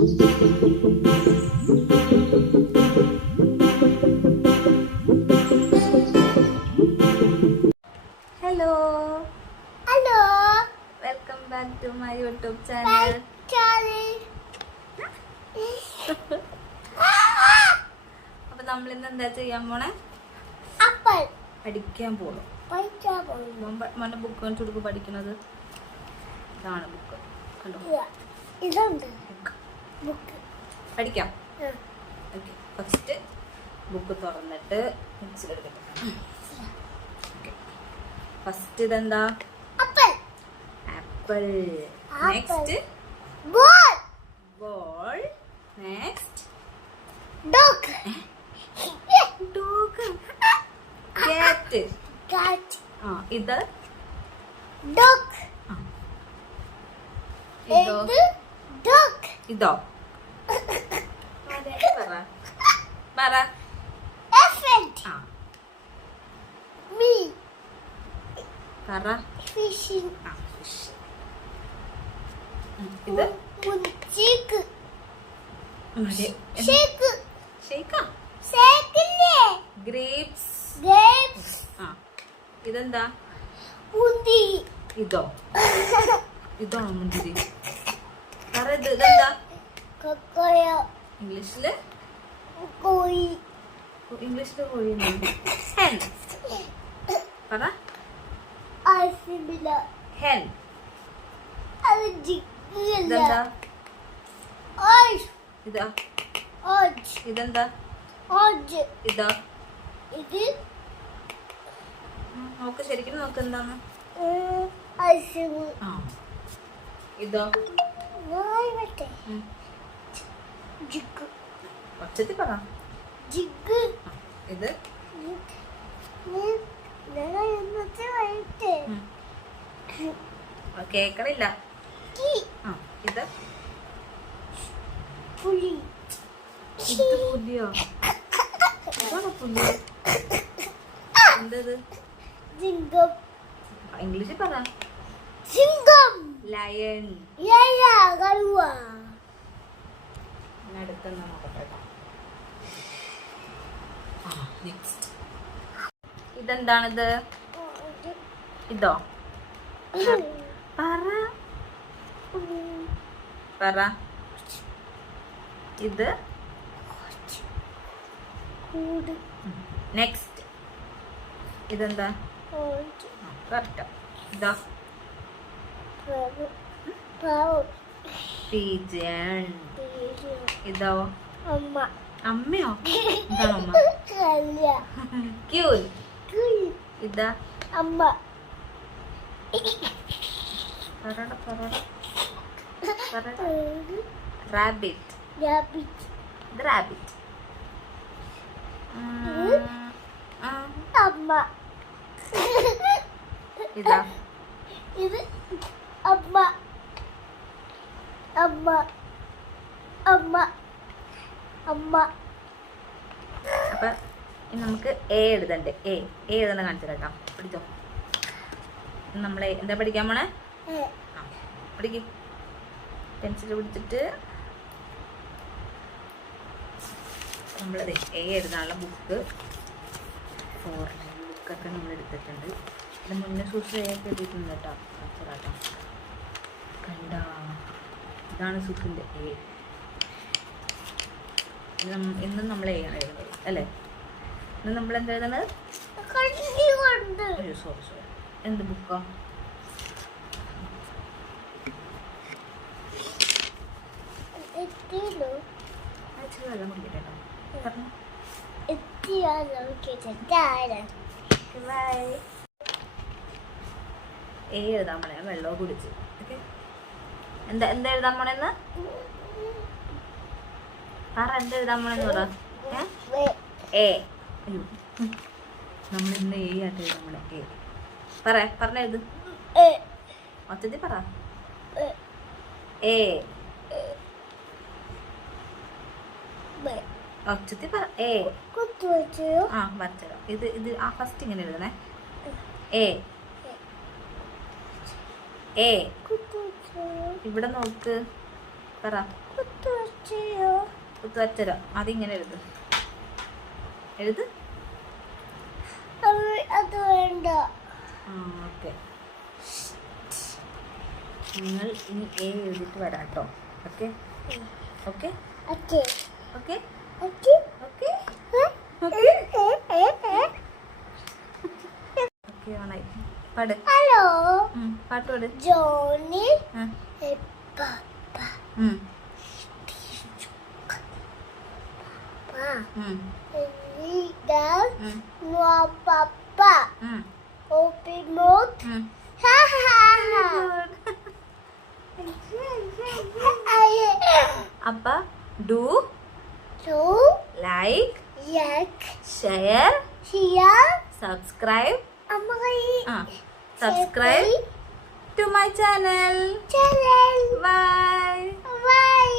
Hello. Hello. Welcome back to my YouTube channel. അപ്പൊ നമ്മൾ ഇന്ന് എന്താ ചെയ്യാൻ പോണേ? Apple. പഠിക്കാൻ പോണു. മോനെ ബുക്ക് കാണിച്ചു കൊടുക്കും പഠിക്കുന്നത്. ഇതാണ് ബുക്ക്. കണ്ടോ? ഇതുണ്ട്. ബുക്ക്. പഠിക്കാം. ഓക്കെ. ഫസ്റ്റ് ബുക്ക് തുറന്നിട്ട് പെൻസിൽ എടുക്കട്ടെ. ഫസ്റ്റ് ഇതെന്താ? Apple. Apple. Next Ball. Ball. Next Dog. Dog. കാറ്റ്. Cat. ആ ഇത് Dog. ഇതോ? Dog. ഇതോ? പറ പറ. Elephant. ആ Me. പറ. Fishing. ആ ഫിഷ്. ഇത് Shake. Shake. ഷേക്കാ. Shake. Grapes. Grapes. ആ ഇതെന്താ? Undi. ഇതോ? ഇതാണോ മുന്തിരി? പറ ഇതെന്താ? Cocoa. ഇംഗ്ലീഷില് Koi. ഇംഗ്ലീഷില് കോഴി ഹെൻ. പറ. Similar. ഹെൻ. ഇതെന്താ? Orange. ഇതാ. Orange. ഇതെന്താ? Orange. ഇതാ. ഇത് നോക്ക് ശരിക്കും നോക്ക് എന്താണ്? ice. ആ ഇതോ? Jig. ഒച്ചത്തി പറ. Jig. ഇത് കേക്കണില്ല. ആ ഇത് പുലി. ഇത് പുലിയോ? ഇതാണോ പുലി? എന്തത്? സിംഗം. ഇംഗ്ലീഷിൽ പറ. സിംഗം. ലയൺ. കടുവ. അടുത്തെന്നാ നോക്കട്ടെ. ആ നെക്സ്റ്റ് ഇതെന്താണിത്? ഇതോ? പറ പറ. ഇത് കൂട്. നെക്സ്റ്റ് ഇതെന്താ? കറക്റ്റ്. ഇതോ? പിജൺ. ഇതോ? അമ്മ. അമ്മയോ? ഇതാണോ അമ്മ? ക്യൂൻ. ഇതാ? അമ്മ. പറട പറട പറട. റാബിറ്റ്. Rabbit. ഇത് റാബിറ്റ്. അമ്മ. ഇതാ? ഇത് അമ്മ. അമ്മ. അമ്മ. അമ്മ. അപ്പൊ ഇനി നമുക്ക് എ എഴുതണ്ടേ? എ എഴുതണ കാണിച്ചു കേട്ടോ. പിടിച്ചോ. നമ്മളെ എന്താ പഠിക്കാൻ പോണേ? ആ പിടിക്ക്. പെൻസിൽ പിടിച്ചിട്ട് നമ്മളത് എ എഴുതാനുള്ള ബുക്കൊക്കെ നമ്മൾ എടുത്തിട്ടുണ്ട്. ഇതിന് മുന്നേ സൂക്ഷിച്ചൊക്കെ എഴുതിയിട്ടുണ്ട് കേട്ടോ. അച്ഛരാട്ടോ കണ്ട. ഇതാണ് സൂക്ഷിൻ്റെ എ. ഇന്നും നമ്മൾ എ ആണ് എഴുതുന്നത് അല്ലേ? ഇന്ന് നമ്മൾ എന്താ എഴുതുന്നത്? അയ്യോ സോറി. എന്ത് ബുക്കാ? വെള്ളം കുടിക്കട്ടെ കേട്ടോ. എ എഴുതാൻ പോണേ. വെള്ളവും കുടിച്ച്. ഓക്കെ. എന്താ എഴുതാൻ പോണെന്ന് പറ. എന്താ എഴുതാൻ പോണെന്ന് പറ. എ. അയ്യോ നമ്മൾ ഇന്ന് എ ആയിട്ട് എഴുതാൻ പോണേ. എ പറഞ്ഞത് ഒച്ചത്തി പറ. എ ഒച്ചത്തി പറ. എ. ആ വരച്ചോ. ഇത് ആ ഫസ്റ്റ് ഇങ്ങനെ എഴുതണേ. A A. ഇവിടെ നോക്ക്. പറ. തുറച്ചയോ കുത്തുവച്ചരോ അതിങ്ങനെ എഴുത് അത് വേണ്ട. ഓക്കെ. നിങ്ങൾ ഇനി എ എഴുതിയിട്ട് വരാം കേട്ടോ. Okay okay okay okay okay okay okay ഓണായി. പാട്. ഹലോ പാട്ട് പാട്. ജോണി ആ. പപ്പ ഉം. പപ്പ ഉം. Liga ഉം. no papa. ഉം. Open mouth. ഉം. Ha ha ha. അപ്പ ഡു So like yak share here. Subscribe Amai. Subscribe to my channel. Channel. Bye. Bye.